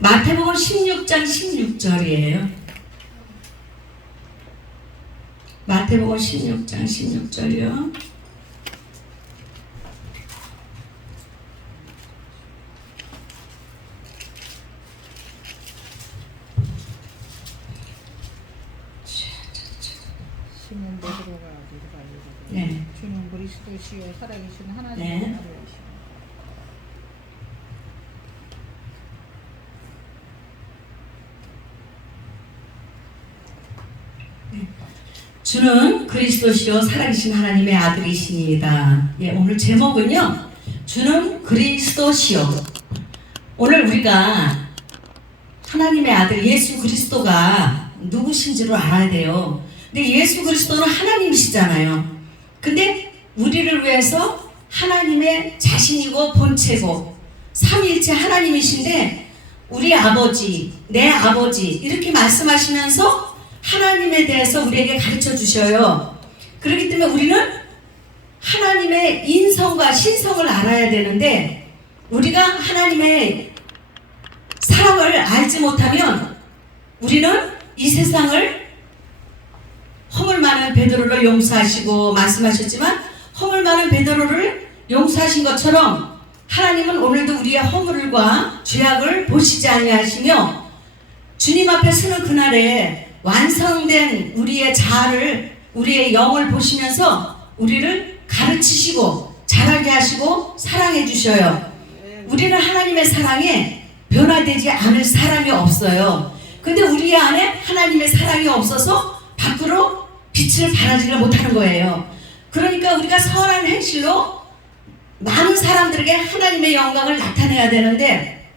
마태복음 16장 16절이에요. 마태복음 16장 16절이요. 시몬 베드로가 이르되 네. 주는 그리스도시요 살아계신 하나님의 네. 아들이시오. 주는 그리스도시요 살아계신 하나님의 아들이시니이다. 예, 오늘 제목은요. 주는 그리스도시요. 오늘 우리가 하나님의 아들 예수 그리스도가 누구신지를 알아야 돼요. 근데 예수 그리스도는 하나님이시잖아요. 근데 우리를 위해서 하나님의 자신이고 본체고 삼위일체 하나님이신데 우리 아버지, 내 아버지 이렇게 말씀하시면서 하나님에 대해서 우리에게 가르쳐 주셔요. 그렇기 때문에 우리는 하나님의 인성과 신성을 알아야 되는데 우리가 하나님의 사랑을 알지 못하면 우리는 이 세상을 허물 많은 베드로를 용서하시고 말씀하셨지만 허물 많은 베드로를 용서하신 것처럼 하나님은 오늘도 우리의 허물과 죄악을 보시지 아니하시며 주님 앞에 서는 그날에 완성된 우리의 자아를 우리의 영을 보시면서 우리를 가르치시고 자라게 하시고 사랑해 주셔요. 우리는 하나님의 사랑에 변화되지 않을 사람이 없어요. 근데 우리 안에 하나님의 사랑이 없어서 밖으로 빛을 발하지를 못하는 거예요. 그러니까 우리가 선한 행실로 많은 사람들에게 하나님의 영광을 나타내야 되는데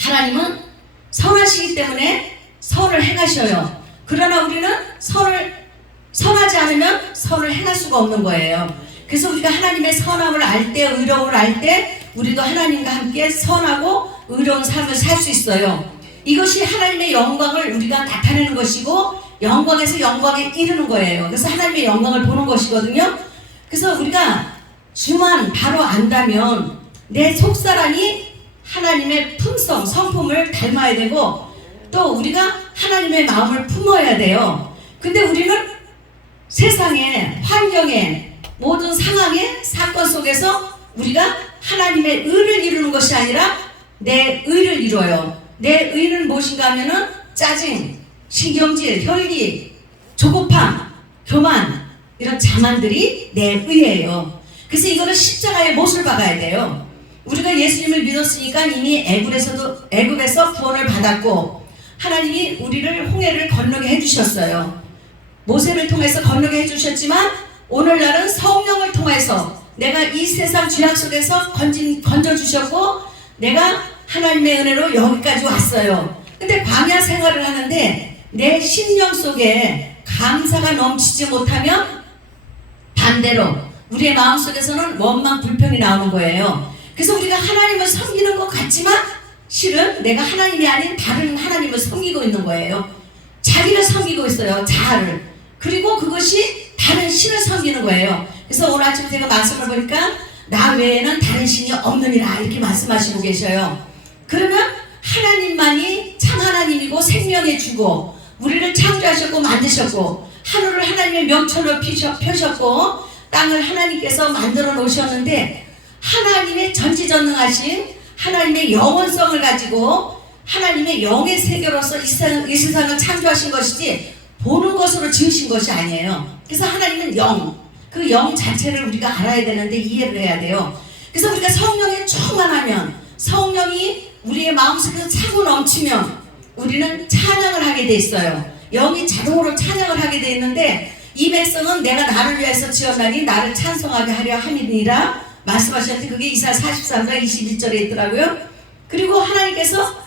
하나님은 선하시기 때문에 선을 행하셔요. 그러나 우리는 선하지 않으면 선을 행할 수가 없는 거예요. 그래서 우리가 하나님의 선함을 알 때, 의로움을 알 때 우리도 하나님과 함께 선하고 의로운 삶을 살 수 있어요. 이것이 하나님의 영광을 우리가 나타내는 것이고 영광에서 영광에 이르는 거예요. 그래서 하나님의 영광을 보는 것이거든요. 그래서 우리가 주만 바로 안다면 내 속사람이 하나님의 품성, 성품을 닮아야 되고 또 우리가 하나님의 마음을 품어야 돼요. 근데 우리는 세상에, 환경에, 모든 상황에, 사건 속에서 우리가 하나님의 의를 이루는 것이 아니라 내 의를 이뤄요. 내 의는 무엇인가 하면은 짜증, 신경질, 혈기, 조급함, 교만 이런 자만들이 내 의예요. 그래서 이거는 십자가의 못을 박아야 돼요. 우리가 예수님을 믿었으니까 이미 애굽에서 구원을 받았고 하나님이 우리를 홍해를 건너게 해주셨어요. 모세를 통해서 건너게 해주셨지만 오늘날은 성령을 통해서 내가 이 세상 죄악 속에서 건져주셨고 내가 하나님의 은혜로 여기까지 왔어요. 근데 광야 생활을 하는데 내 심령 속에 감사가 넘치지 못하면 반대로 우리의 마음속에서는 원망 불평이 나오는 거예요. 그래서 우리가 하나님을 섬기는 것 같지만 실은 내가 하나님이 아닌 다른 하나님을 섬기고 있는 거예요. 자기를 섬기고 있어요. 자아를. 그리고 그것이 다른 신을 섬기는 거예요. 그래서 오늘 아침 제가 말씀을 보니까 나 외에는 다른 신이 없느니라 이렇게 말씀하시고 계셔요. 그러면 하나님만이 참 하나님이고 생명의 주고 우리를 창조하셨고 만드셨고 하늘을 하나님의 명철로 펴셨고 땅을 하나님께서 만들어 놓으셨는데 하나님의 전지전능하신 하나님의 영원성을 가지고 하나님의 영의 세계로서 이 세상을 창조하신 것이지 보는 것으로 지으신 것이 아니에요. 그래서 하나님은 영, 그 영 자체를 우리가 알아야 되는데 이해를 해야 돼요. 그래서 우리가 성령에 충만하면 성령이 우리의 마음속에서 차고 넘치면 우리는 찬양을 하게 돼 있어요. 영이 자동으로 찬양을 하게 돼 있는데 이 백성은 내가 나를 위해서 지었나니 나를 찬송하게 하려 함이니라 말씀하셨는데 그게 이사야 43장 21절에 있더라고요. 그리고 하나님께서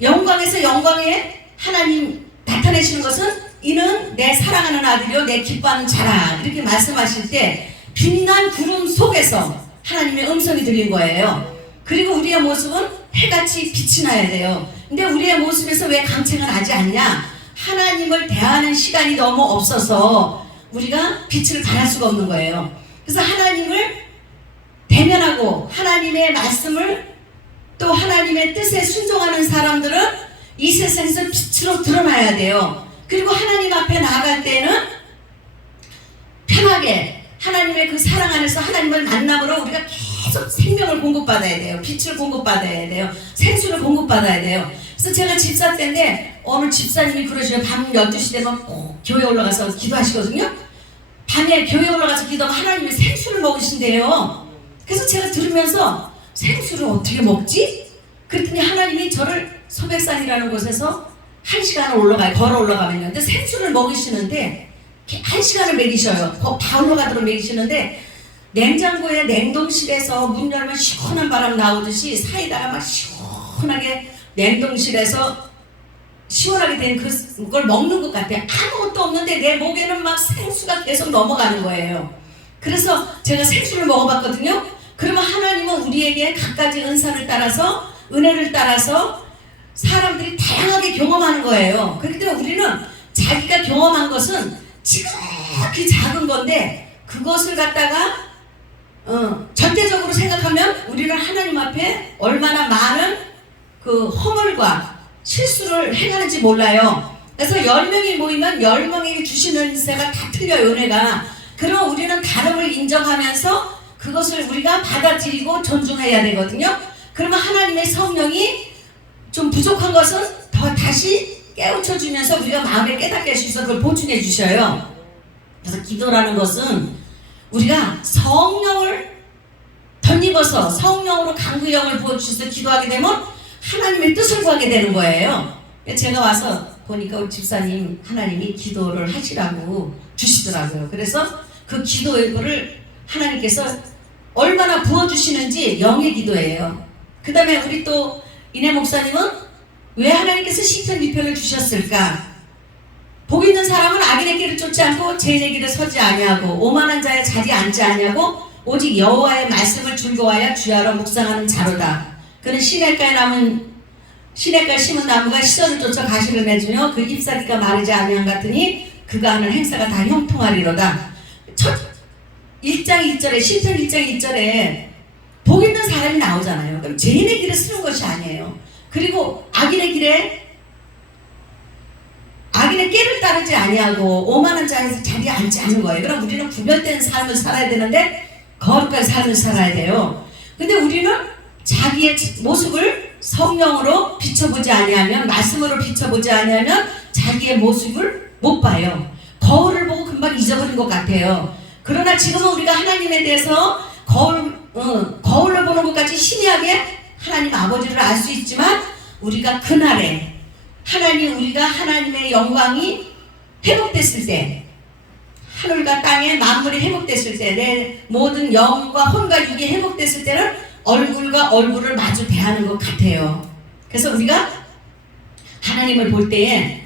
영광에서 영광에 하나님 나타내시는 것은 이는 내 사랑하는 아들이요 내 기뻐하는 자라 이렇게 말씀하실 때 빛난 구름 속에서 하나님의 음성이 들린 거예요. 그리고 우리의 모습은 해같이 빛이 나야 돼요. 근데 우리의 모습에서 왜 강체가 나지 않냐? 하나님을 대하는 시간이 너무 없어서 우리가 빛을 발할 수가 없는 거예요. 그래서 하나님을 대면하고 하나님의 말씀을 또 하나님의 뜻에 순종하는 이 세상에서 빛으로 드러나야 돼요. 그리고 하나님 앞에 나아갈 때는 편하게 하나님의 그 사랑 안에서 하나님을 만남으로 우리가 계속 생명을 공급받아야 돼요. 빛을 공급받아야 돼요. 생수를 공급받아야 돼요. 그래서 제가 집사 때인데 어느 집사님이 그러셔요. 밤 12시 되면 꼭 교회 올라가서 기도하시거든요. 밤에 교회 올라가서 기도하면 하나님이 생수를 먹으신대요. 그래서 제가 들으면서 생수를 어떻게 먹지? 그랬더니 하나님이 저를 소백산이라는 곳에서 1시간을 걸어 올라가면요. 근데 생수를 먹이시는데 1시간을 먹이셔요. 다 올라가도록 먹이시는데 냉장고에 냉동실에서 문 열면 시원한 바람 나오듯이 사이다가 막 시원하게 냉동실에서 시원하게 된 그걸 먹는 것 같아요. 아무것도 없는데 내 목에는 막 생수가 계속 넘어가는 거예요. 그래서 제가 생수를 먹어봤거든요. 그러면 하나님은 우리에게 각가지 은사를 따라서 은혜를 따라서 사람들이 다양하게 경험하는 거예요. 그렇기 때문에 우리는 자기가 경험한 것은 지극히 작은 건데 그것을 갖다가 절대적으로 생각하면 우리는 하나님 앞에 얼마나 많은 그 허물과 실수를 행하는지 몰라요. 그래서 10명이 모이면 10명에게 주시는 은혜가 다 틀려요. 은혜가. 그럼 우리는 다름을 인정하면서 그것을 우리가 받아들이고 존중해야 되거든요. 그러면 하나님의 성령이 좀 부족한 것은 더 다시 깨우쳐 주면서 우리가 마음에 깨닫게 해주셔서 그걸 보충해 주셔요. 그래서 기도라는 것은 우리가 성령을 덧입어서 성령으로 강구형을 부어주셔서 기도하게 되면 하나님의 뜻을 구하게 되는 거예요. 제가 와서 보니까 우리 집사님 하나님이 기도를 하시라고 주시더라고요. 그래서 그 기도를 하나님께서 얼마나 부어주시는지 영의 기도예요. 그 다음에 우리 또 이내 목사님은 왜 하나님께서 시편 2편을 주셨을까? 복 있는 사람은 악인의 길을 쫓지 않고 죄인의 길에 서지 아니하고 오만한 자의 자리에 앉지 아니하고 오직 여호와의 말씀을 즐거워하여 주야로 묵상하는 자로다. 그는 시냇가에 심은 나무가 시절을 쫓아 가시를 내주며 그 잎사귀가 마르지 아니한 같으니 그가 하는 행사가 다 형통하리로다. 첫 1장 2절에 시편 1장 2절에 복 있는 사람이 나오잖아요. 그럼 죄인의 길에 쓰는 것이 아니에요. 그리고 악인의 깨를 따르지 아니하고 오만한 자리에 앉지 않는 거예요. 그럼 우리는 구별된 삶을 살아야 되는데 거룩한 삶을 살아야 돼요. 근데 우리는 자기의 모습을 성령으로 비춰보지 아니하면, 말씀으로 비춰보지 아니하면 자기의 모습을 못 봐요. 거울을 보고 금방 잊어버린 것 같아요. 그러나 지금은 우리가 하나님에 대해서 거울로 보는 것까지 희미하게 하나님 아버지를 알 수 있지만 우리가 그날에 우리가 하나님의 영광이 회복됐을 때, 하늘과 땅의 만물이 회복됐을 때, 내 모든 영과 혼과 육이 회복됐을 때는 얼굴과 얼굴을 마주 대하는 것 같아요. 그래서 우리가 하나님을 볼 때에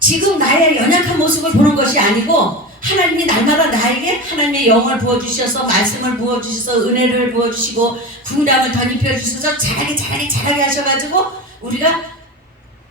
지금 나의 연약한 모습을 보는 것이 아니고 하나님이 날마다 나에게 하나님의 영을 부어주셔서 말씀을 부어주셔서 은혜를 부어주시고 궁담을 덧입혀주셔서 잘하게 하셔가지고 우리가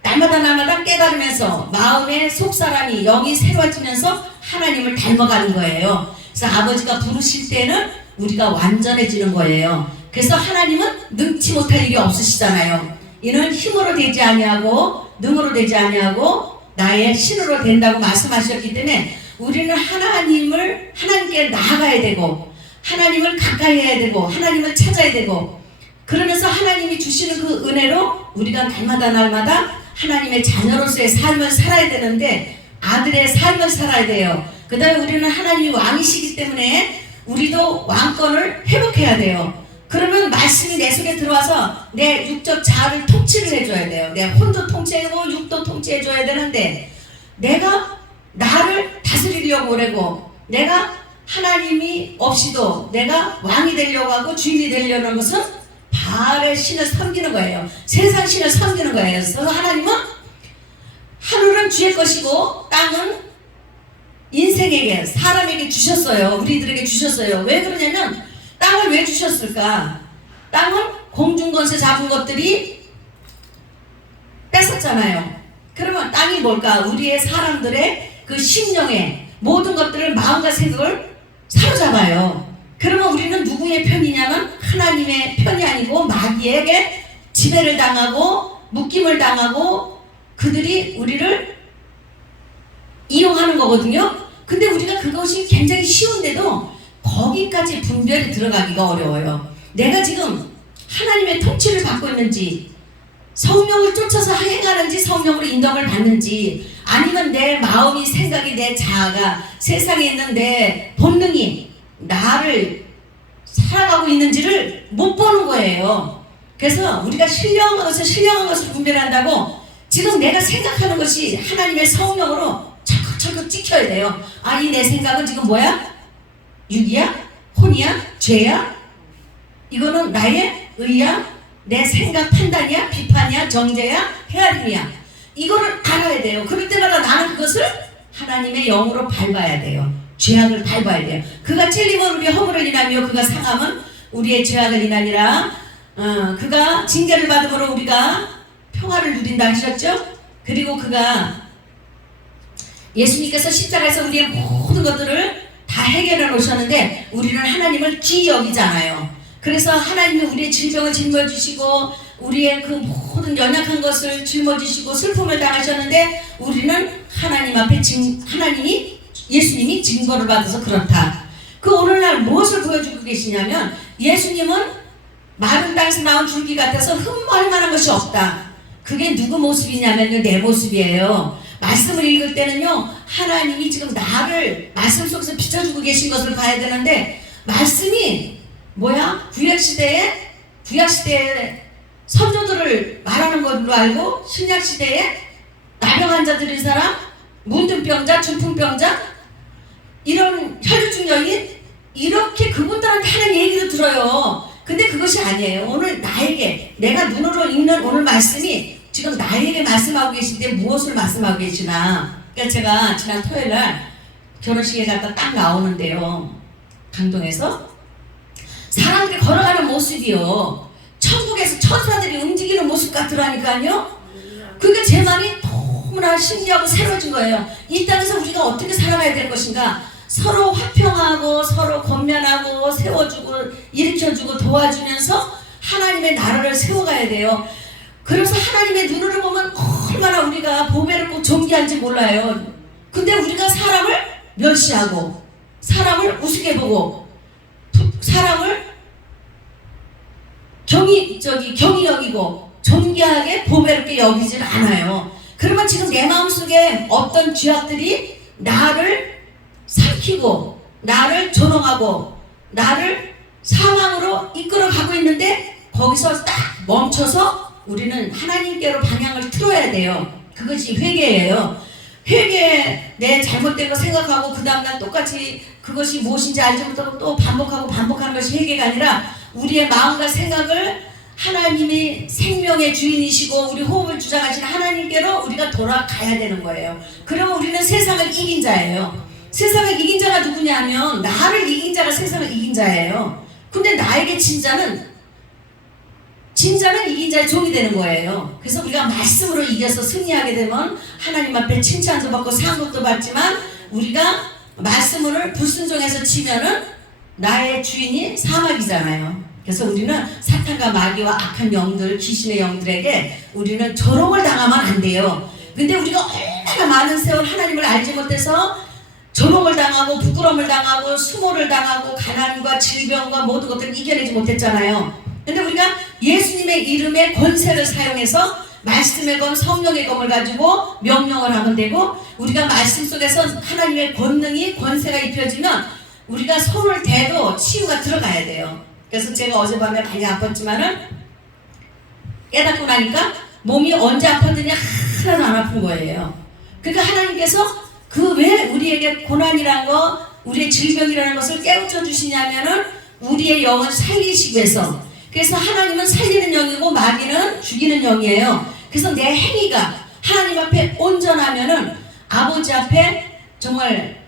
날마다 깨달으면서 마음의 속사람이 영이 새로워지면서 하나님을 닮아가는 거예요. 그래서 아버지가 부르실 때는 우리가 완전해지는 거예요. 그래서 하나님은 능치 못할 일이 없으시잖아요. 이는 힘으로 되지 아니하고 능으로 되지 아니하고 나의 신으로 된다고 말씀하셨기 때문에 우리는 하나님께 나아가야 되고 하나님을 가까이 해야 되고 하나님을 찾아야 되고, 그러면서 하나님이 주시는 그 은혜로 우리가 날마다 하나님의 자녀로서의 삶을 살아야 되는데 아들의 삶을 살아야 돼요. 그 다음에 우리는 하나님이 왕이시기 때문에 우리도 왕권을 회복해야 돼요. 그러면 말씀이 내 속에 들어와서 내 육적 자아를 통치를 해줘야 돼요. 내 혼도 통치해주고 육도 통치해줘야 되는데 내가 나를 다스리려고 그러고 내가 하나님이 없이도 내가 왕이 되려고 하고 주인이 되려는 것은 바알의 신을 섬기는 거예요. 세상 신을 섬기는 거예요. 그래서 하나님은 하늘은 주의 것이고 땅은 인생에게, 사람에게 주셨어요. 우리들에게 주셨어요. 왜 그러냐면 땅을 왜 주셨을까? 땅은 공중권세 잡은 것들이 뺏었잖아요. 그러면 땅이 뭘까? 우리의 사람들의 그 심령의 모든 것들을 마음과 생각을 사로잡아요. 그러면 우리는 누구의 편이냐면 하나님의 편이 아니고 마귀에게 지배를 당하고 묶임을 당하고 그들이 우리를 이용하는 거거든요. 근데 우리가 그것이 굉장히 쉬운데도 거기까지 분별이 들어가기가 어려워요. 내가 지금 하나님의 통치를 받고 있는지, 성령을 쫓아서 행하는지, 성령으로 인도를 받는지, 아니면 내 마음이, 생각이, 내 자아가, 세상에 있는 내 본능이 나를 살아가고 있는지를 못 보는 거예요. 그래서 우리가 신령한 것을 분별한다고 지금 내가 생각하는 것이 하나님의 성령으로 철컥철컥 찍혀야 돼요. 아니, 내 생각은 지금 뭐야? 육이야? 혼이야? 죄야? 이거는 나의 의야? 내 생각 판단이야? 비판이야? 정죄야? 헤아림이야? 이거를 알아야 돼요. 그럴 때마다 나는 그것을 하나님의 영으로 밟아야 돼요. 죄악을 밟아야 돼요. 그가 찔리면 우리 허물을 인하며 그가 상함은 우리의 죄악을 인하니라. 그가 징계를 받음으로 우리가 평화를 누린다 하셨죠? 그리고 그가 예수님께서 십자가에서 우리의 모든 것들을 다 해결해 놓으셨는데 우리는 하나님을 귀히 여기잖아요. 그래서 하나님이 우리의 질병을 짊어지시고 우리의 그 모든 연약한 것을 짊어지시고 슬픔을 당하셨는데 우리는 하나님 앞에 하나님이 예수님이 증거를 받아서 그렇다. 그 오늘날 무엇을 보여주고 계시냐면 예수님은 마른 땅에서 나온 줄기 같아서 흠모할 만한 것이 없다. 그게 누구 모습이냐면요, 내 모습이에요. 말씀을 읽을 때는요, 하나님이 지금 나를 말씀 속에서 비춰주고 계신 것을 봐야 되는데 말씀이 뭐야? 구약시대에 선조들을 말하는 걸로 알고 신약시대에 나병 환자들인 사람, 문둥병자, 중풍병자, 이런 혈류증 여인, 이렇게 그분들한테 하는 얘기도 들어요. 근데 그것이 아니에요. 오늘 나에게, 내가 눈으로 읽는 오늘 말씀이 지금 나에게 말씀하고 계신데 무엇을 말씀하고 계시나. 그러니까 제가 지난 토요일날 결혼식에 갔다 딱 나오는데요, 강동에서 사람들이 걸어가는 모습이요, 천국에서 천사들이 움직이는 모습 같더라니까요. 그게 제 마음이 너무나 신기하고 새로워진 거예요. 이 땅에서 우리가 어떻게 살아가야 될 것인가. 서로 화평하고 서로 권면하고 세워주고 일으켜주고 도와주면서 하나님의 나라를 세워가야 돼요. 그래서 하나님의 눈으로 보면 얼마나 우리가 보배롭고 존귀한지 몰라요. 근데 우리가 사람을 멸시하고 사람을 우습게 보고 사람을 경히 여기고 존귀하게 보배롭게 여기질 않아요. 그러면 지금 내 마음속에 어떤 죄악들이 나를 삼키고 나를 조롱하고 나를 사망으로 이끌어가고 있는데 거기서 딱 멈춰서 우리는 하나님께로 방향을 틀어야 돼요. 그것이 회개예요. 회개, 내 잘못된 거 생각하고 그 다음날 똑같이 그것이 무엇인지 알지 못하고 또 반복하는 것이 회개가 아니라 우리의 마음과 생각을 하나님이 생명의 주인이시고 우리 호흡을 주장하시는 하나님께로 우리가 돌아가야 되는 거예요. 그러면 우리는 세상을 이긴 자예요. 세상을 이긴 자가 누구냐면 나를 이긴 자가 세상을 이긴 자예요. 근데 나에게 진짜는 이긴 자의 종이 되는 거예요. 그래서 우리가 말씀으로 이겨서 승리하게 되면 하나님 앞에 칭찬도 받고 상급도 받지만 우리가 말씀을 불순종해서 치면은 나의 주인이 사막이잖아요. 그래서 우리는 사탄과 마귀와 악한 영들, 귀신의 영들에게 우리는 조롱을 당하면 안 돼요. 근데 우리가 얼마나 많은 세월 하나님을 알지 못해서 조롱을 당하고 부끄러움을 당하고 수모를 당하고 가난과 질병과 모든 것들을 이겨내지 못했잖아요. 근데 우리가 예수님의 이름의 권세를 사용해서 말씀의 검, 성령의 검을 가지고 명령을 하면 되고 우리가 말씀 속에서 하나님의 권능이 권세가 입혀지면 우리가 손을 대도 치유가 들어가야 돼요. 그래서 제가 어젯밤에 많이 아팠지만은 깨닫고 나니까 몸이 언제 아팠더니 하나도 안 아픈 거예요. 그러니까 하나님께서 그 왜 우리에게 고난이란 거, 우리의 질병이라는 것을 깨우쳐 주시냐면은 우리의 영을 살리시기 위해서. 그래서 하나님은 살리는 영이고 마귀는 죽이는 영이에요. 그래서 내 행위가 하나님 앞에 온전하면은 아버지 앞에 정말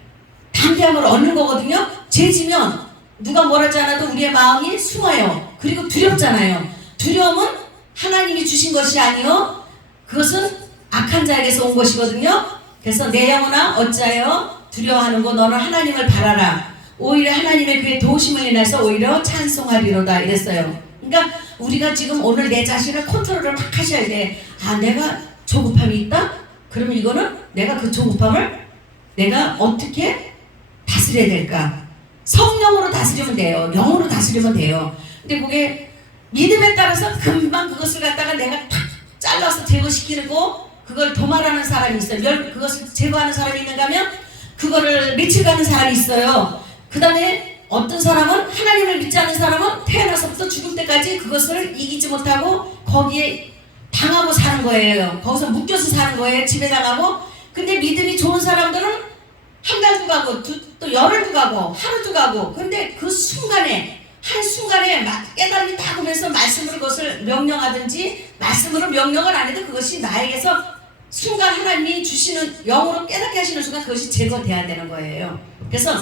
담대함을 얻는 거거든요. 죄지면 누가 뭐라지 않아도 우리의 마음이 숨어요. 그리고 두렵잖아요. 두려움은 하나님이 주신 것이 아니요, 그것은 악한 자에게서 온 것이거든요. 그래서 내 영혼아 어찌하여 두려워하는고 너는 하나님을 바라라. 오히려 하나님의 그의 도우심을 인해서 오히려 찬송하리로다 이랬어요. 그러니까 우리가 지금 오늘 내 자신을 컨트롤을 막 하셔야 돼. 아, 내가 조급함이 있다? 그러면 이거는 내가 그 조급함을 내가 어떻게 다스려야 될까? 성령으로 다스리면 돼요. 영으로 다스리면 돼요. 근데 그게 믿음에 따라서 금방 그것을 갖다가 내가 탁 잘라서 제거시키고 그걸 도말하는 사람이 있어요. 그것을 제거하는 사람이 있는가 하면 그거를 며칠 가는 사람이 있어요. 그 다음에 어떤 사람은 하나님을 믿지 않는 사람은 태어나서부터 죽을 때까지 그것을 이기지 못하고 거기에 당하고 사는 거예요. 거기서 묶여서 사는 거예요. 집에 나가고. 근데 믿음이 좋은 사람들은 한 달도 가고 또 열흘도 가고 하루도 가고. 근데 그 순간에 한순간에 깨달음이 딱 오면서 말씀으로 그것을 명령하든지 말씀으로 명령을 안 해도 그것이 나에게서 순간 하나님이 주시는 영으로 깨닫게 하시는 순간 그것이 제거돼야 되는 거예요. 그래서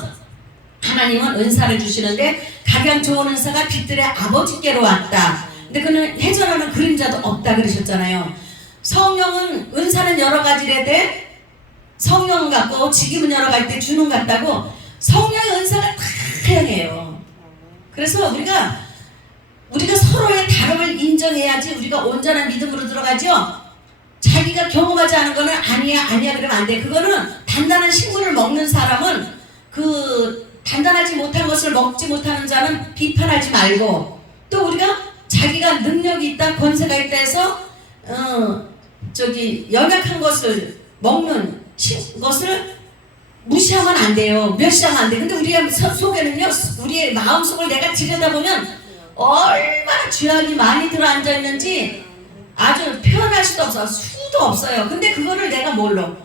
하나님은 은사를 주시는데 가장 좋은 은사가 빛들의 아버지께로 왔다. 근데 그는 해전하는 그림자도 없다 그러셨잖아요. 성령은 은사는 여러 가지래대 성령 같고 직임은 여러 가지 때 주는 같다고 성령의 은사가 다양해요. 그래서 우리가 서로의 다름을 인정해야지 우리가 온전한 믿음으로 들어가죠. 자기가 경험하지 않은 거는 아니야 그러면 안 돼. 그거는 단단한 식물을 먹는 사람은 그 단단하지 못한 것을 먹지 못하는 자는 비판하지 말고 또 우리가 자기가 능력이 있다 권세가 있다 해서 연약한 것을 먹는 것을 무시하면 안 돼요. 멸시하면 안 돼. 근데 우리의 속에는요, 우리의 마음속을 내가 들여다보면 얼마나 죄악이 많이 들어앉아 있는지 아주 표현할 수도 없어요. 수도 없어요. 근데 그거를 내가 뭘로?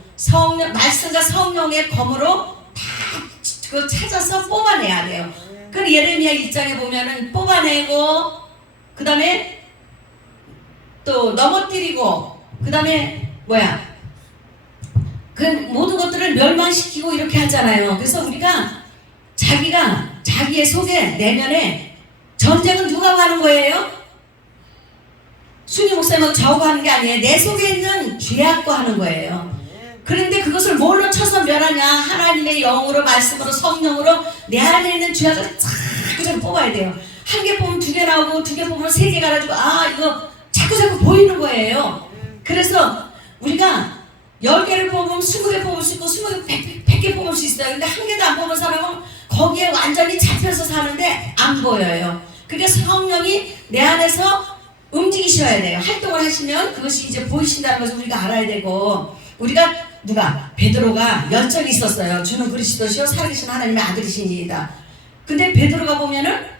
말씀과 성령의 검으로 다 그걸 찾아서 뽑아내야 돼요. 그 예레미야 1장에 보면은 뽑아내고 그 다음에 또 넘어뜨리고 그 다음에 그 모든 것들을 멸망시키고 이렇게 하잖아요. 그래서 우리가 자기의 속에 내면에 전쟁은 누가 하는 거예요? 순위 목사님은 저하고 하는 게 아니에요. 내 속에 있는 죄악과 하는 거예요. 그런데 그것을 뭘로 쳐서 멸하냐? 하나님의 영으로 말씀으로 성령으로 내 안에 있는 죄악을 자꾸 좀 뽑아야 돼요. 한 개 뽑으면 두 개 나오고 두 개 뽑으면 세 개 갈아주고 이거 자꾸 보이는 거예요. 그래서 우리가 10개를 뽑으면 20개 뽑을 수 있고 20개, 100개 뽑을 수 있어요. 근데 한 개도 안 뽑은 사람은 거기에 완전히 잡혀서 사는데 안 보여요. 그게 성령이 내 안에서 움직이셔야 돼요. 활동을 하시면 그것이 이제 보이신다는 것을 우리가 알아야 되고 우리가 베드로가 열정이 있었어요. 주는 그리스도시요 살아계신 하나님의 아들이시니이다. 근데 베드로가 보면은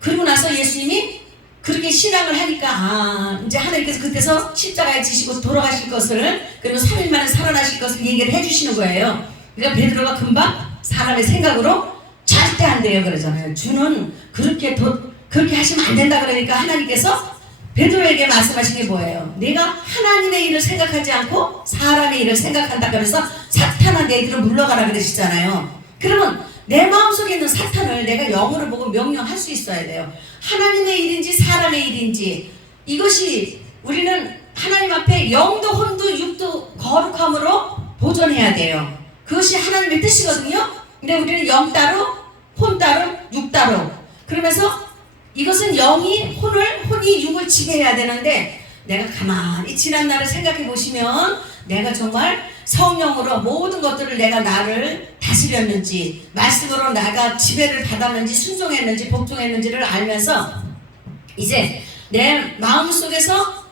그러고 나서 예수님이 그렇게 신앙을 하니까 이제 하나님께서 그때서 십자가에 지시고 돌아가실 것을 그리고 3일 만에 살아나실 것을 얘기를 해주시는 거예요. 그러니까 베드로가 금방 사람의 생각으로 절대 안 돼요 그러잖아요. 주는 그렇게 하시면 안 된다 그러니까 하나님께서 베드로에게 말씀하신 게 뭐예요? 내가 하나님의 일을 생각하지 않고 사람의 일을 생각한다 그래서 사탄아 너희들은 물러가라 그러시잖아요. 그러면 내 마음속에 있는 사탄을 내가 영으로 보고 명령할 수 있어야 돼요. 하나님의 일인지 사람의 일인지 이것이 우리는 하나님 앞에 영도 혼도 육도 거룩함으로 보존해야 돼요. 그것이 하나님의 뜻이거든요. 근데 우리는 영 따로 혼 따로 육 따로 그러면서 이것은 혼이 육을 지배해야 되는데 내가 가만히 지난 날을 생각해 보시면 내가 정말 성령으로 모든 것들을 내가 나를 다스렸는지 말씀으로 내가 지배를 받았는지 순종했는지 복종했는지를 알면서 이제 내 마음속에서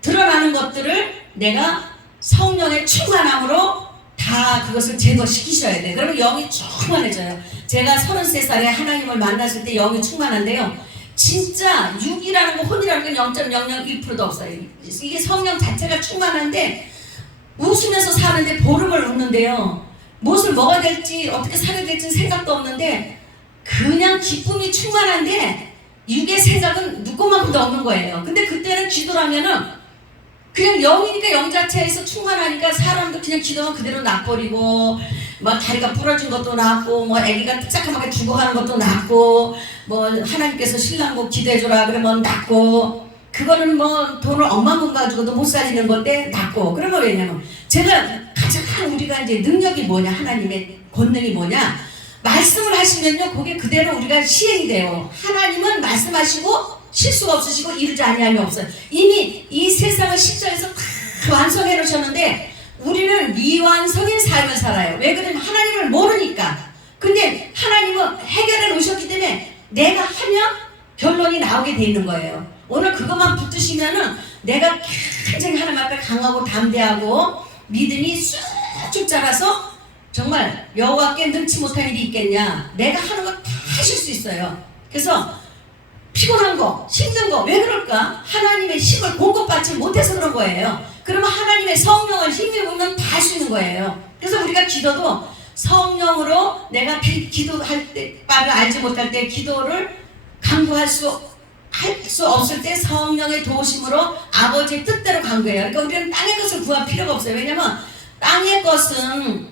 드러나는 것들을 내가 성령의 충만함으로 다 그것을 제거시키셔야 돼요. 그러면 영이 충만해져요. 제가 33살에 하나님을 만났을 때 영이 충만한데요. 진짜 육이라는 거 혼이라는 건 0.001%도 없어요. 이게 성령 자체가 충만한데 웃으면서 사는데 보름을 웃는데요. 무엇을 먹어야 될지 어떻게 살아야 될지 생각도 없는데 그냥 기쁨이 충만한데 육의 생각은 누구만큼도 없는 거예요. 근데 그때는 기도를 하면은 그냥 영이니까 영 자체에서 충만하니까 사람도 그냥 기도하면 그대로 놔버리고 다리가 부러진 것도 낫고 애기가 짝짝하게 죽어가는 것도 낫고 하나님께서 신랑고 기도해줘라 그러면 낫고 그거는 돈을 억만 번 가지고도 못 살리는 건데 낫고 그러면 왜냐면 제가 가장 우리가 이제 능력이 뭐냐 하나님의 권능이 뭐냐 말씀을 하시면요 그게 그대로 우리가 시행이 돼요. 하나님은 말씀하시고 실수가 없으시고 이르지 아니함이 없어요. 이미 이 세상을 십자가에서 다 완성해 놓으셨는데 우리는 미완성인 삶을 살아요. 왜 그러냐면 하나님을 모르니까. 근데 하나님은 해결해 놓으셨기 때문에 내가 하면 결론이 나오게 돼 있는 거예요. 오늘 그것만 붙드시면은 내가 굉장히 하나님 앞에 강하고 담대하고 믿음이 쑥쭉 자라서 정말 여호와께 능치 못할 일이 있겠냐. 내가 하는 거 다 하실 수 있어요. 그래서 피곤한 거, 힘든 거 왜 그럴까? 하나님의 힘을 공급받지 못해서 그런 거예요. 그러면 하나님의 성령을 힘이 오면 다 할 수 있는 거예요. 그래서 우리가 기도도 성령으로 내가 기도할 때 바를 알지 못할 때 기도를 강구할 수 없을 때 성령의 도우심으로 아버지의 뜻대로 간 거예요. 그러니까 우리는 땅의 것을 구할 필요가 없어요. 왜냐면 땅의 것은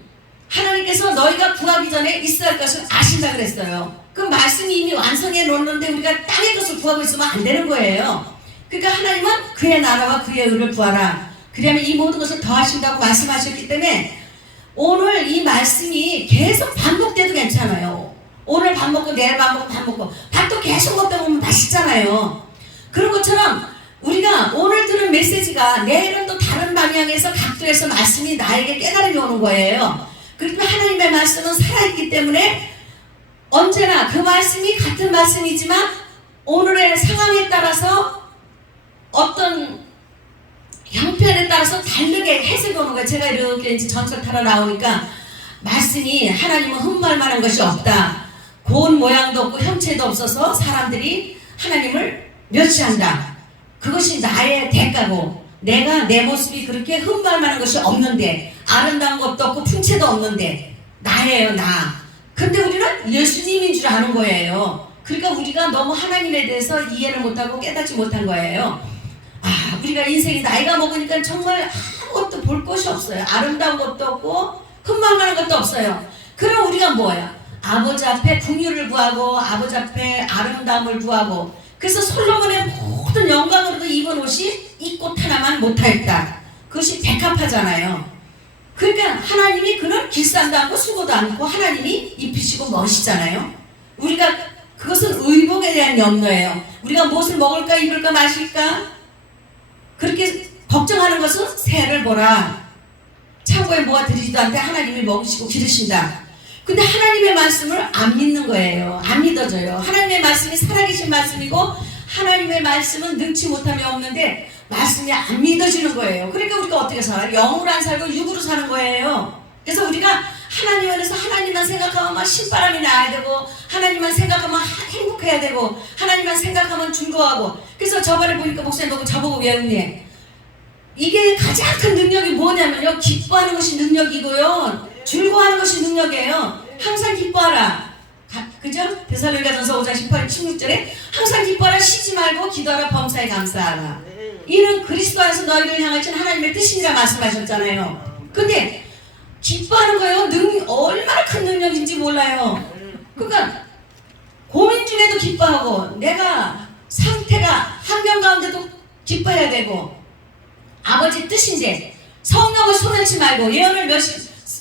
하나님께서 너희가 구하기 전에 있어야 할 것을 아신다 그랬어요. 그 말씀이 이미 완성해 놓는데 우리가 땅의 것을 구하고 있으면 안 되는 거예요. 그러니까 하나님은 그의 나라와 그의 의를 구하라. 그러면 이 모든 것을 더하신다고 말씀하셨기 때문에 오늘 이 말씀이 계속 반복돼도 괜찮아요. 오늘 밥 먹고 내일 밥 먹고 밥 먹고 밥도 계속 먹다 보면 맛있잖아요. 그런 것처럼 우리가 오늘 들은 메시지가 내일은 또 다른 방향에서 각도에서 말씀이 나에게 깨달음이 오는 거예요. 그러니까 하나님의 말씀은 살아있기 때문에 언제나 그 말씀이 같은 말씀이지만 오늘의 상황에 따라서 어떤 형편에 따라서 다르게 해석이 오는 거예요. 제가 이렇게 이제 전설 타러 나오니까 말씀이 하나님은 흠말 만한 것이 없다. 고운 모양도 없고 형체도 없어서 사람들이 하나님을 멸시한다. 그것이 나의 대가고 내가 내 모습이 그렇게 흠말 만한 것이 없는데 아름다운 것도 없고 풍채도 없는데 나예요 나. 근데 우리는 예수님인 줄 아는 거예요. 그러니까 우리가 너무 하나님에 대해서 이해를 못하고 깨닫지 못한 거예요. 아, 우리가 인생이 나이가 먹으니까 정말 아무것도 볼 것이 없어요. 아름다운 것도 없고 흠망만한 것도 없어요. 그럼 우리가 뭐야? 아버지 앞에 긍휼을 구하고 아버지 앞에 아름다움을 구하고 그래서 솔로몬의 모든 영광으로도 입은 옷이 이 꽃 하나만 못하였다. 그것이 백합화잖아요. 그러니까 하나님이 그는 길쌈도 않고 수고도 않고 하나님이 입히시고 멋이잖아요. 우리가 그것은 의복에 대한 염려예요. 우리가 무엇을 먹을까 입을까 마실까 그렇게 걱정하는 것은 새를 보라. 창고에 뭐가 들이지도 않는데 하나님이 먹으시고 기르신다. 근데 하나님의 말씀을 안 믿는 거예요. 안 믿어져요. 하나님의 말씀이 살아계신 말씀이고 하나님의 말씀은 능치 못함이 없는데 말씀이 안 믿어지는 거예요. 그러니까 우리가 어떻게 살아요? 영으로 안 살고 육으로 사는 거예요. 그래서 우리가 하나님 안에서 하나님만 생각하면 막 신바람이 나야 되고 하나님만 생각하면 행복해야 되고 하나님만 생각하면 즐거워하고 그래서 저번에 보니까 목사님 보고 저보고 외우니 이게 가장 큰 능력이 뭐냐면요 기뻐하는 것이 능력이고요 즐거워하는 것이 능력이에요. 항상 기뻐하라. 그죠? 데살로니가전서 5장 18, 16절에 항상 기뻐하라 쉬지 말고 기도하라 범사에 감사하라. 이는 그리스도 안에서 너희를 향하신 하나님의 뜻이니라 말씀하셨잖아요. 근데 기뻐하는 거예요. 얼마나 큰 능력인지 몰라요. 그러니까 고민 중에도 기뻐하고 내가 상태가 환경 가운데도 기뻐해야 되고 아버지 뜻인데 성령을 소멸치 말고 예언을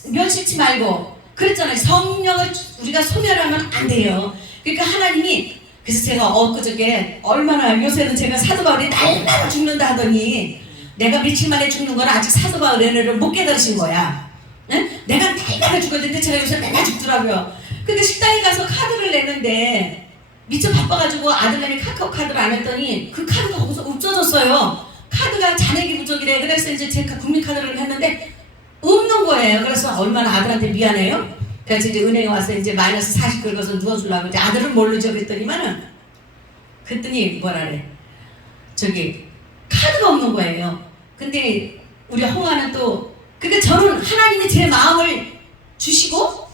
멸시치 말고 그랬잖아요. 성령을 우리가 소멸하면 안 돼요. 그러니까 하나님이 그래서 제가 엊그저께 얼마나 요새는 제가 사도 바울이 날마다 죽는다 하더니 내가 며칠 만에 죽는 건 아직 사도 바울의 은혜를 못 깨달으신 거야. 응? 내가 날마다 죽었는데 제가 요새 맨날 죽더라고요. 근데 식당에 가서 카드를 내는데 미처 바빠가지고 아들내미 카카오 카드를 안 했더니 그 카드가 거기서 없어졌어요. 카드가 잔액이 부족이래. 그래서 이제 제가 국민카드를 했는데 없는 거예요. 그래서 얼마나 아들한테 미안해요. 그래서 이제 은행에 와서 이제 마이너스 40 긁어서 누워주려고 이제 아들은 모르죠 그랬더니 뭐라래 저기 카드가 없는 거예요. 근데 우리 홍아는 또 그러니까 저는 하나님이 제 마음을 주시고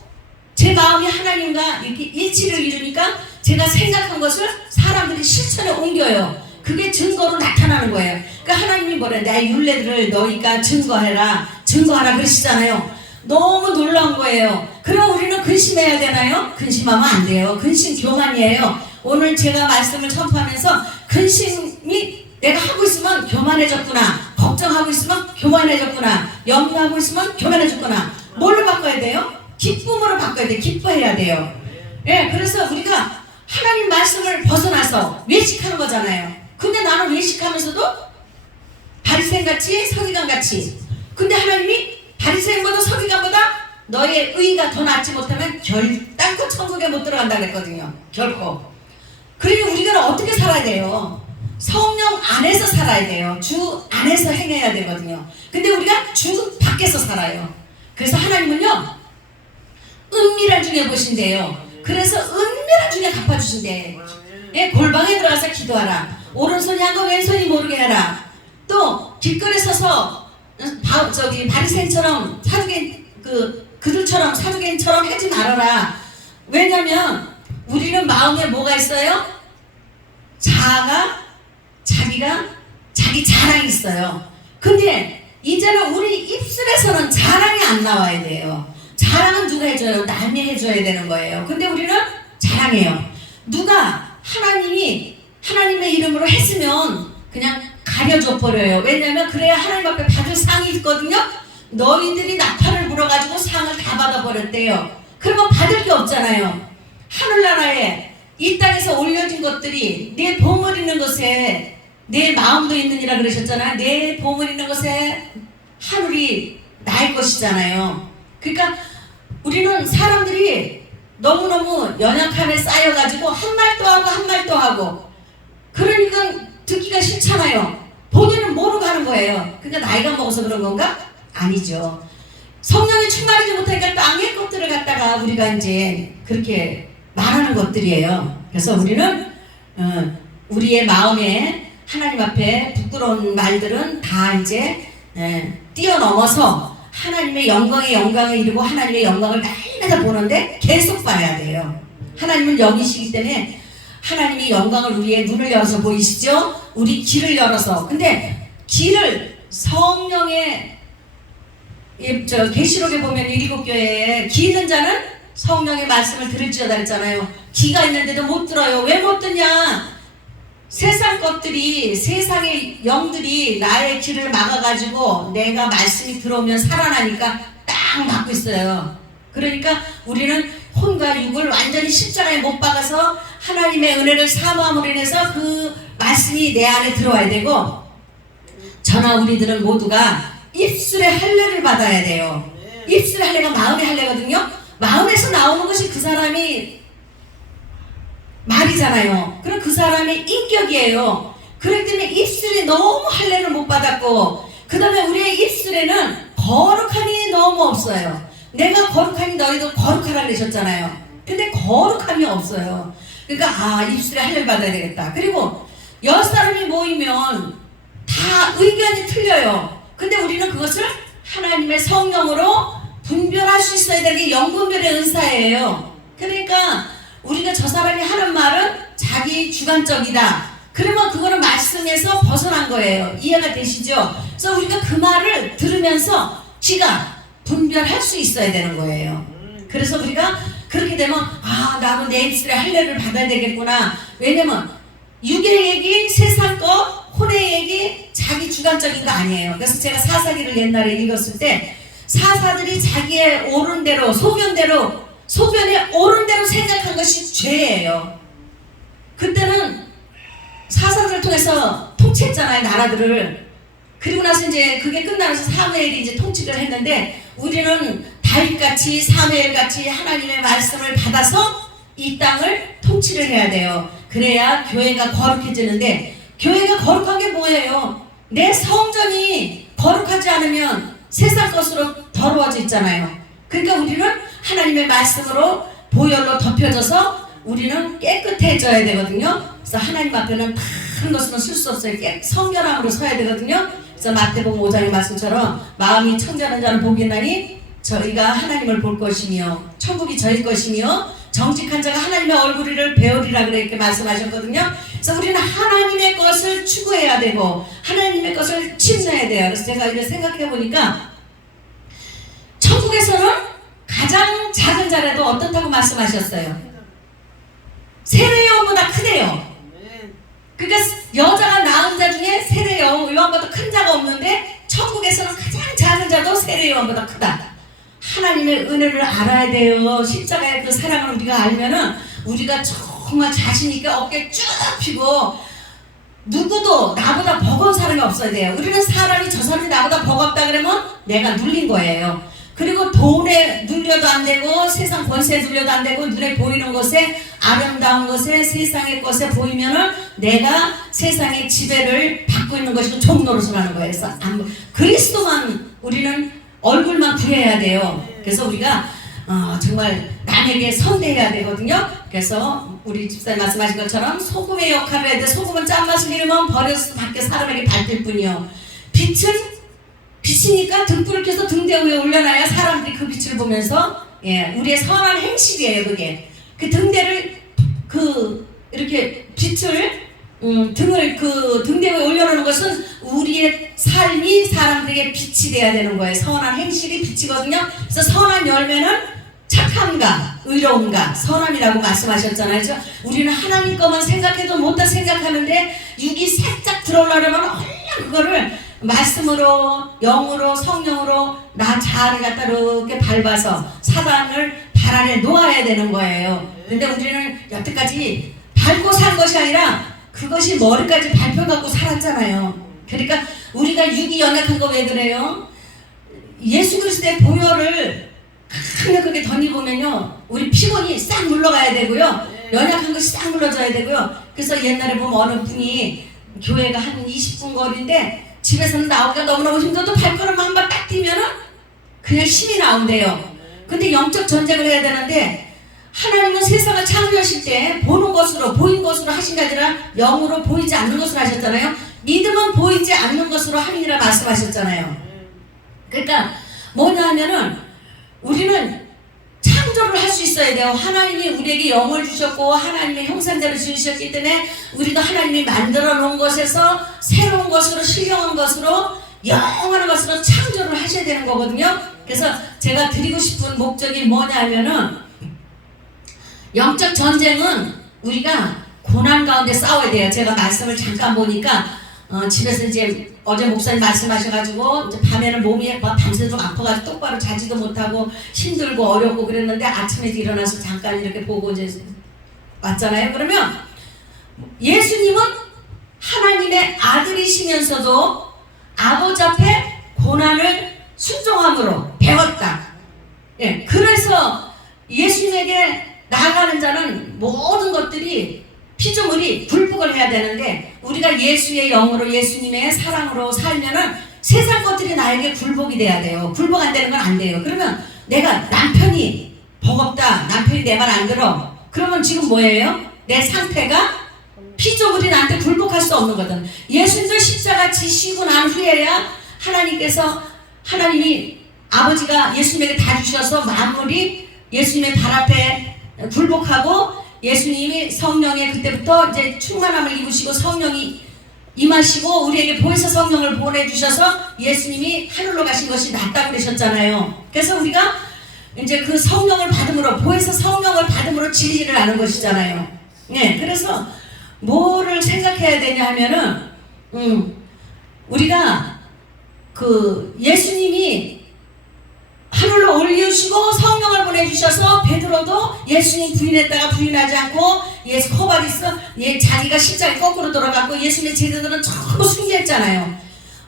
제 마음이 하나님과 이렇게 일치를 이루니까 제가 생각한 것을 사람들이 실천에 옮겨요. 그게 증거로 나타나는 거예요. 그러니까 하나님이 뭐래 내 율례들을 너희가 증거하라 그러시잖아요. 너무 놀라운 거예요. 그럼 우리는 근심해야 되나요? 근심하면 안 돼요. 근심 교만이에요. 오늘 제가 말씀을 선포하면서 근심이 내가 하고 있으면 교만해졌구나. 걱정하고 있으면 교만해졌구나. 염려하고 있으면 교만해졌구나. 뭘로 바꿔야 돼요? 기쁨으로 바꿔야 돼요. 기뻐해야 돼요. 예, 그래서 우리가 하나님 말씀을 벗어나서 외식하는 거잖아요. 근데 나는 외식하면서도 바리새인같이 서기관같이. 근데 하나님이 바리새인보다 서기관보다 너의 의가 더 낫지 못하면 결단코 천국에 못 들어간다 그랬거든요. 결코. 그리고 우리가 어떻게 살아야 돼요? 성령 안에서 살아야 돼요. 주 안에서 행해야 되거든요. 근데 우리가 주 밖에서 살아요. 그래서 하나님은요, 은밀한 중에 보신대요. 그래서 은밀한 중에 갚아주신대. 예, 골방에 들어가서 기도하라. 오른손이 한 거 왼손이 모르게 하라. 또 길거리에 서서 바리새인처럼 그들처럼 사두개인처럼 하지 말아라. 왜냐면 우리는 마음에 뭐가 있어요? 자기 자랑이 있어요. 근데 이제는 우리 입술에서는 자랑이 안 나와야 돼요. 자랑은 누가 해줘요? 남이 해줘야 되는 거예요. 근데 우리는 자랑해요. 누가 하나님의 이름으로 했으면 그냥 가려줘 버려요. 왜냐면 그래야 하나님 앞에 받을 상이 있거든요. 너희들이 나팔을 불어가지고 상을 다 받아버렸대요. 그러면 받을 게 없잖아요. 하늘나라에 이 땅에서 올려진 것들이 내 보물 있는 것에 내 마음도 있느니라 그러셨잖아요. 내 보물 있는 것에 하늘이 나의 것이잖아요. 그러니까 우리는 사람들이 너무너무 연약함에 쌓여가지고 한 말도 하고 한 말도 하고 그러니까 듣기가 싫잖아요. 본인은 모르고 하는 거예요. 그러니까 나이가 먹어서 그런 건가? 아니죠. 성령이 충만하지 못하니까 땅의 것들을 갖다가 우리가 이제 그렇게 말하는 것들이에요. 그래서 우리는 우리의 마음에 하나님 앞에 부끄러운 말들은 다 이제 뛰어넘어서 하나님의 영광을 이루고 하나님의 영광을 날마다 보는데 계속 봐야 돼요. 하나님은 영이시기 때문에 하나님이 영광을 우리의 눈을 열어서 보이시죠? 우리 길을 열어서. 근데 길을 성령의 계시록에 보면 7교회에 기 있는 자는 성령의 말씀을 들을지어다 했잖아요. 기가 있는데도 못 들어요. 왜 못 듣냐? 세상 것들이, 세상의 영들이 나의 길을 막아가지고 내가 말씀이 들어오면 살아나니까 딱 막고 있어요. 그러니까 우리는 혼과 육을 완전히 십자가에 못 박아서 하나님의 은혜를 사모함으로 인해서 그 말씀이 내 안에 들어와야 되고, 저나 우리들은 모두가 입술의 할례를 받아야 돼요. 입술의 할례가 마음의 할례거든요. 마음에서 나오는 것이 그 사람이 말이잖아요. 그럼 그 사람의 인격이에요. 그렇기 때문에 입술이 너무 할례를 못 받았고, 그 다음에 우리의 입술에는 거룩함이 너무 없어요. 내가 거룩하니 너희도 거룩하라 그러셨잖아요. 근데 거룩함이 없어요. 그러니까 입술에 할례를 받아야 되겠다. 그리고 6사람이 모이면 다 의견이 틀려요. 근데 우리는 그것을 하나님의 성령으로 분별할 수 있어야 되는 게 영분별의 은사예요. 그러니까 우리가 저 사람이 하는 말은 자기 주관적이다. 그러면 그거는 말씀에서 벗어난 거예요. 이해가 되시죠? 그래서 우리가 그 말을 들으면서 귀가 분별할 수 있어야 되는 거예요. 그래서 우리가 그렇게 되면 나도 내 입술에 할례를 받아야 되겠구나. 왜냐면 육의 얘기, 세상 것, 혼의 얘기, 자기 주관적인 거 아니에요. 그래서 제가 사사기를 옛날에 읽었을 때 사사들이 자기의 옳은 대로, 소변에 옳은 대로 생각한 것이 죄예요. 그때는 사사들을 통해서 통치했잖아요, 나라들을. 그리고 나서 이제 그게 끝나면서 사무엘이 이제 통치를 했는데, 우리는 다윗같이 사무엘같이 하나님의 말씀을 받아서 이 땅을 통치를 해야 돼요. 그래야 교회가 거룩해지는데, 교회가 거룩한 게 뭐예요? 내 성전이 거룩하지 않으면 세상 것으로 더러워져 있잖아요. 그러니까 우리는 하나님의 말씀으로 보혈로 덮여져서 우리는 깨끗해져야 되거든요. 그래서 하나님 앞에는 다른 것은 쓸 수 없어요. 성결함으로 서야 되거든요. 그래서 마태복음 5장의 말씀처럼 마음이 청결한 자는 복이 있나니 저희가 하나님을 볼 것이며 천국이 저희 것이며 정직한 자가 하나님의 얼굴을 배우리라 그렇게 말씀하셨거든요. 그래서 우리는 하나님의 것을 추구해야 되고 하나님의 것을 침노해야 돼요. 그래서 제가 이렇게 생각해 보니까 천국에서는 가장 작은 자라도 어떻다고 말씀하셨어요? 세례 요한보다 크대요. 그러니까 여자가 낳은 자 중에 세례 요한보다 큰 자가 없는데 천국에서는 가장 작은 자도 세례 요한보다 크다. 하나님의 은혜를 알아야 돼요. 십자가의 그 사랑을 우리가 알면은 우리가 정말 자신 있게 어깨 쭉 펴고 누구도 나보다 버거운 사람이 없어야 돼요. 우리는 사람이 저 사람이 나보다 버겁다 그러면 내가 눌린 거예요. 그리고 돈에 눌려도 안 되고 세상 권세에 눌려도 안 되고 눈에 보이는 것에 아름다운 것에 세상의 것에 보이면은 내가 세상의 지배를 받고 있는 것이고 종노릇을 하는 거예요. 그래서 그리스도만 우리는 얼굴만 구해야 돼요. 그래서 우리가 정말 남에게 선대해야 되거든요. 그래서 우리 집사님 말씀하신 것처럼 소금의 역할을 해야 돼. 소금은 짠맛을 잃으면 버려서 밖에 사람에게 밝힐 뿐이요. 빛은 빛이니까 등불을 켜서 등대 위에 올려놔야 사람들이 그 빛을 보면서 우리의 선한 행실이에요. 그게 그 등대를 이렇게 빛을 등을 등대 위에 올려놓는 것은 우리의 삶이 사람들에게 빛이 돼야 되는 거예요. 선한 행실이 빛이거든요. 그래서 선한 열매는 착함과 의로움과 선함이라고 말씀하셨잖아요. 그래서 우리는 하나님 것만 생각해도 못다 생각하는데 육이 살짝 들어오려면 얼른 그거를 말씀으로 영으로 성령으로 나 자아를 갖다 이렇게 밟아서 사단을 발 아래 놓아야 되는 거예요. 근데 우리는 여태까지 밟고 산 것이 아니라 그것이 머리까지 밟혀갖고 살았잖아요. 그러니까 우리가 육이 연약한 거 왜 그래요? 예수 그리스도의 보혈을 강력하게 던져보면요 우리 피곤이 싹 물러가야 되고요, 연약한 것이 싹 물러져야 되고요. 그래서 옛날에 보면 어느 분이 교회가 한 20분 거리인데 집에서는 나오기가 너무너무 힘들어도 발걸음 한 번 딱 뛰면은 그냥 힘이 나온대요. 근데 영적 전쟁을 해야 되는데 하나님은 세상을 창조하실 때 보는 것으로 보인 것으로 하신 게 아니라 영으로 보이지 않는 것으로 하셨잖아요. 믿음은 보이지 않는 것으로 함이라 말씀하셨잖아요. 그러니까 뭐냐 하면은 우리는 창조를 할 수 있어야 돼요. 하나님이 우리에게 영을 주셨고 하나님의 형상대로 지으셨기 때문에 우리도 하나님이 만들어 놓은 것에서 새로운 것으로 신령한 것으로 영원한 것으로 창조를 하셔야 되는 거거든요. 그래서 제가 드리고 싶은 목적이 뭐냐 하면은 영적 전쟁은 우리가 고난 가운데 싸워야 돼요. 제가 말씀을 잠깐 보니까 집에서 이제 어제 목사님 말씀하셔가지고 이제 밤에는 몸이 밤새도록 아파가지고 똑바로 자지도 못하고 힘들고 어렵고 그랬는데 아침에 일어나서 잠깐 이렇게 보고 이제 왔잖아요. 그러면 예수님은 하나님의 아들이시면서도 아버지 앞에 고난을 순종함으로 배웠다. 그래서 예수님에게 나아가는 자는 모든 것들이 피조물이 굴복을 해야 되는데 우리가 예수의 영으로 예수님의 사랑으로 살면은 세상 것들이 나에게 굴복이 돼야 돼요. 굴복 안 되는 건 안 돼요. 그러면 내가 남편이 버겁다, 남편이 내 말 안 들어, 그러면 지금 뭐예요? 내 상태가 피조물이 나한테 굴복할 수 없는 거든. 예수님도 십자가 지시고 난 후에야 하나님이 아버지가 예수님에게 다 주셔서 만물이 예수님의 발 앞에 굴복하고 예수님이 성령의 그때부터 이제 충만함을 입으시고 성령이 임하시고 우리에게 보혜사 성령을 보내주셔서 예수님이 하늘로 가신 것이 낫다고 그러셨잖아요. 그래서 우리가 이제 그 성령을 받음으로 보혜사 성령을 받음으로 진리를 아는 것이잖아요. 그래서 뭐를 생각해야 되냐 하면은 우리가 그 예수님이 하늘로 올리시고 성령을 보내주셔서 베드로도 예수님 부인했다가 부인하지 않고 코바리스 자기가 십자가에 거꾸로 돌아가고 예수님의 제자들은 전부 숭배했잖아요.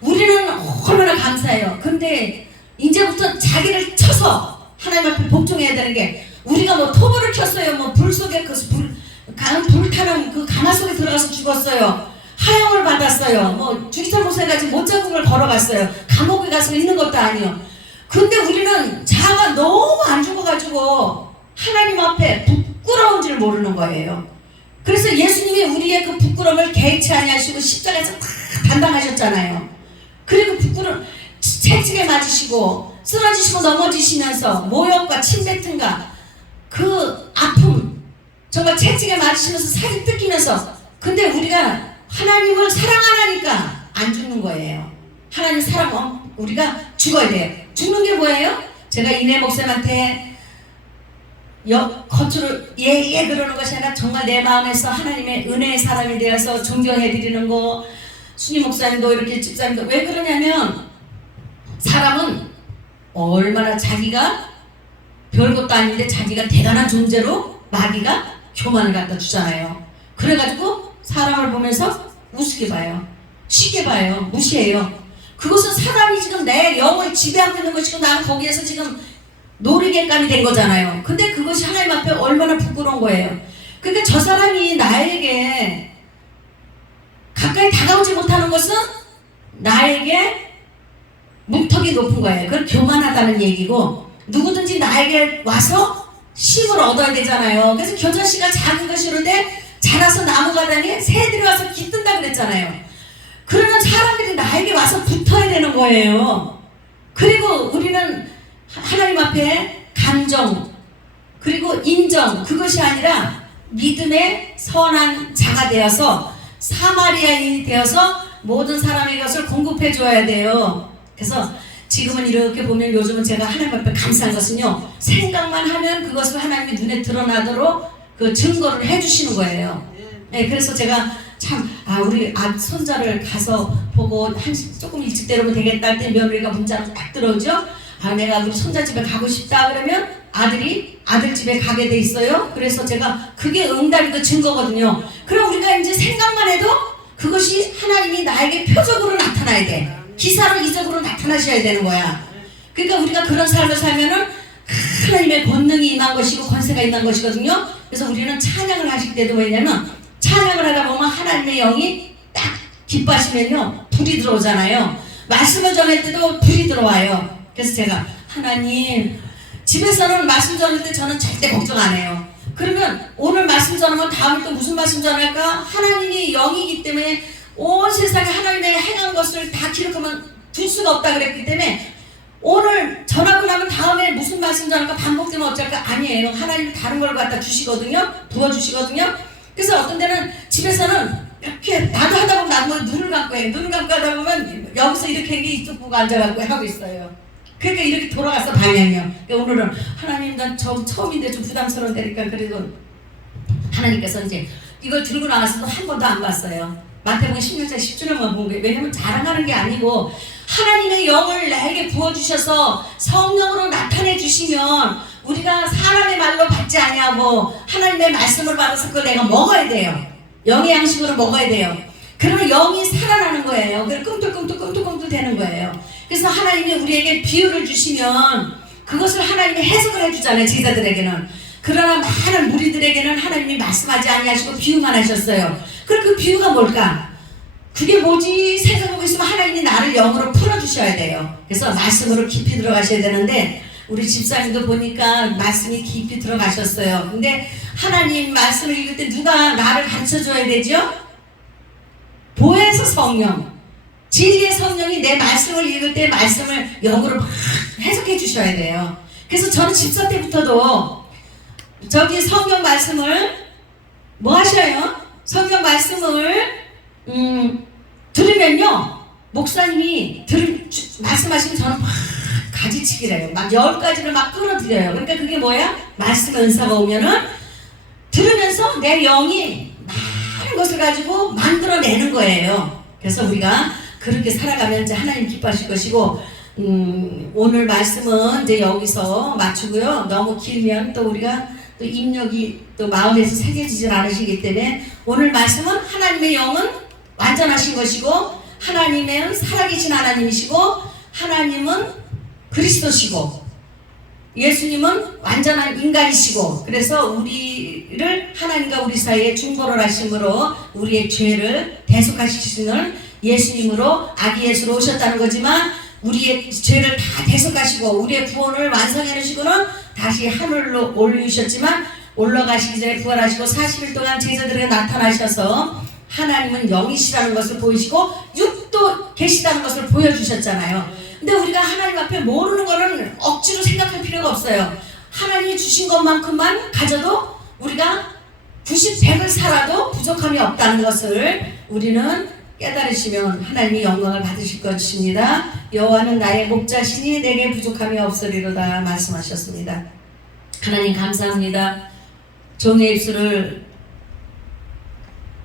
우리는 얼마나 감사해요. 근데 이제부터 자기를 쳐서 하나님 앞에 복종해야 되는 게, 우리가 뭐 토벌을 켰어요. 뭐 불 속에 불타는 그 가마 속에 들어가서 죽었어요. 하형을 받았어요. 뭐 주기철 목사까지 못자국을 걸어갔어요. 감옥에 가서 있는 것도 아니요. 근데 우리는 자아가 너무 안 죽어가지고 하나님 앞에 부끄러운 줄 모르는 거예요. 그래서 예수님이 우리의 그 부끄러움을 개의치 아니하시고 십자가에서 다 담당하셨잖아요. 그리고 채찍에 맞으시고 쓰러지시고 넘어지시면서 모욕과 침뱉음과 그 아픔, 정말 채찍에 맞으시면서 살이 뜯기면서, 근데 우리가 하나님을 사랑 안 하니까 안 죽는 거예요. 하나님 사랑하면 우리가 죽어야 돼요. 죽는 게 뭐예요? 제가 이내 목사님한테 겉으로 그러는 것이 아니라 정말 내 마음에서 하나님의 은혜의 사람이 되어서 존경해드리는 거, 순희 목사님도 이렇게 집사님도 왜 그러냐면 사람은 얼마나 자기가 별것도 아닌데 자기가 대단한 존재로 마귀가 교만을 갖다 주잖아요. 그래가지고 사람을 보면서 우습게 봐요. 쉽게 봐요. 무시해요. 그것은 사람이 지금 내 영을 지배하고 있는 것이고 나는 거기에서 지금 놀이개감이 된 거잖아요. 근데 그것이 하나님 앞에 얼마나 부끄러운 거예요. 그러니까 저 사람이 나에게 가까이 다가오지 못하는 것은 나에게 문턱이 높은 거예요. 그건 교만하다는 얘기고 누구든지 나에게 와서 힘을 얻어야 되잖아요. 그래서 겨자씨가 작은 것이 이런데 자라서 나무가 다니 새들이 와서 깃든다 그랬잖아요. 그러면 사람들이 나에게 와서 붙어야 되는 거예요. 그리고 우리는 하나님 앞에 감정 그리고 인정 그것이 아니라 믿음의 선한 자가 되어서 사마리아인이 되어서 모든 사람의 것을 공급해 줘야 돼요. 그래서 지금은 이렇게 보면 요즘은 제가 하나님 앞에 감사한 것은요, 생각만 하면 그것을 하나님이 눈에 드러나도록 그 증거를 해주시는 거예요. 네, 그래서 제가 참 우리 손자를 가서 보고 조금 일찍 데려오면 되겠다 할 때 며느리가 문자로 딱 들어오죠. 내가 우리 손자 집에 가고 싶다 그러면 아들이 아들 집에 가게 돼 있어요. 그래서 제가 그게 응답이 그 증거거든요. 그럼 우리가 이제 생각만 해도 그것이 하나님이 나에게 표적으로 나타나야 돼. 기사로 이적으로 나타나셔야 되는 거야. 그러니까 우리가 그런 삶을 살면은 하나님의 권능이 임한 것이고 권세가 임한 것이거든요. 그래서 우리는 찬양을 하실 때도 왜냐면 찬양을 하다 보면 하나님의 영이 딱 기뻐하시면요 불이 들어오잖아요. 말씀을 전할 때도 불이 들어와요. 그래서 제가 하나님 집에서는 말씀 전할 때 저는 절대 걱정 안 해요. 그러면 오늘 말씀 전하면 다음에 또 무슨 말씀 전할까? 하나님이 영이기 때문에 온 세상에 하나님의 행한 것을 다 기록하면 둘 수가 없다 그랬기 때문에 오늘 전하고 나면 다음에 무슨 말씀 전할까 반복되면 어쩔까? 아니에요. 하나님이 다른 걸 갖다 주시거든요. 부어주시거든요. 그래서 어떤 때는 집에서는 이렇게 나도 하다 보면 나도 눈을 감고 해요. 눈을 감고 하다 보면 여기서 이렇게 이쪽 보고 앉아갖고 하고 있어요. 그러니까 이렇게 돌아가서 방향이요. 그러니까 오늘은 하나님 난 처음인데 좀 부담스러운데니까 그래도 하나님께서 이제 이걸 들고 나와서도 한 번도 안 봤어요. 마태복음 16장 10절만 본 거예요. 왜냐면 자랑하는 게 아니고 하나님의 영을 나에게 부어주셔서 성령으로 나타내 주시면 우리가 사람의 말로 받지 아니하고 하나님의 말씀을 받아서 그걸 내가 먹어야 돼요. 영의 양식으로 먹어야 돼요. 그러면 영이 살아나는 거예요. 그래서 꿈틀꿈틀 되는 거예요. 그래서 하나님이 우리에게 비유를 주시면 그것을 하나님이 해석을 해주잖아요. 제자들에게는. 그러나 많은 무리들에게는 하나님이 말씀하지 아니하시고 비유만 하셨어요. 그럼 그 비유가 뭘까? 그게 뭐지? 생각하고 있으면 하나님이 나를 영으로 풀어주셔야 돼요. 그래서 말씀으로 깊이 들어가셔야 되는데 우리 집사님도 보니까 말씀이 깊이 들어가셨어요. 근데 하나님 말씀을 읽을 때 누가 나를 가르쳐줘야 되죠? 보혜사 성령, 진리의 성령이 내 말씀을 읽을 때 말씀을 영으로 막 해석해 주셔야 돼요. 그래서 저는 집사 때부터도 저기 성경 말씀을 뭐 하셔요? 성경 말씀을 들으면요 목사님이 말씀하시면 저는 막 가지치기를 해요. 막 10가지를 막 끌어들여요. 그러니까 그게 뭐야? 말씀 은사가 오면은 들으면서 내 영이 많은 것을 가지고 만들어내는 거예요. 그래서 우리가 그렇게 살아가면 이제 하나님 기뻐하실 것이고 오늘 말씀은 이제 여기서 마치고요. 너무 길면 또 우리가 또 입력이 또 마음에서 새겨지질 않으시기 때문에 오늘 말씀은 하나님의 영은 완전하신 것이고 하나님은 살아계신 하나님이시고 하나님은 그리스도시고 예수님은 완전한 인간이시고 그래서 우리를 하나님과 우리 사이에 중보를 하심으로 우리의 죄를 대속하시는 예수님으로 아기 예수로 오셨다는 거지만 우리의 죄를 다 대속하시고 우리의 구원을 완성해 놓으시고는 다시 하늘로 올리셨지만 올라가시기 전에 부활하시고 40일 동안 제자들에게 나타나셔서 하나님은 영이시라는 것을 보이시고 육도 계시다는 것을 보여주셨잖아요. 근데 우리가 하나님 앞에 모르는 거는 억지로 생각할 필요가 없어요. 하나님이 주신 것만큼만 가져도 우리가 90, 100을 살아도 부족함이 없다는 것을 우리는 깨달으시면 하나님이 영광을 받으실 것입니다. 여호와는 나의 목자시니 내게 부족함이 없으리로다 말씀하셨습니다. 하나님 감사합니다. 종의 입술을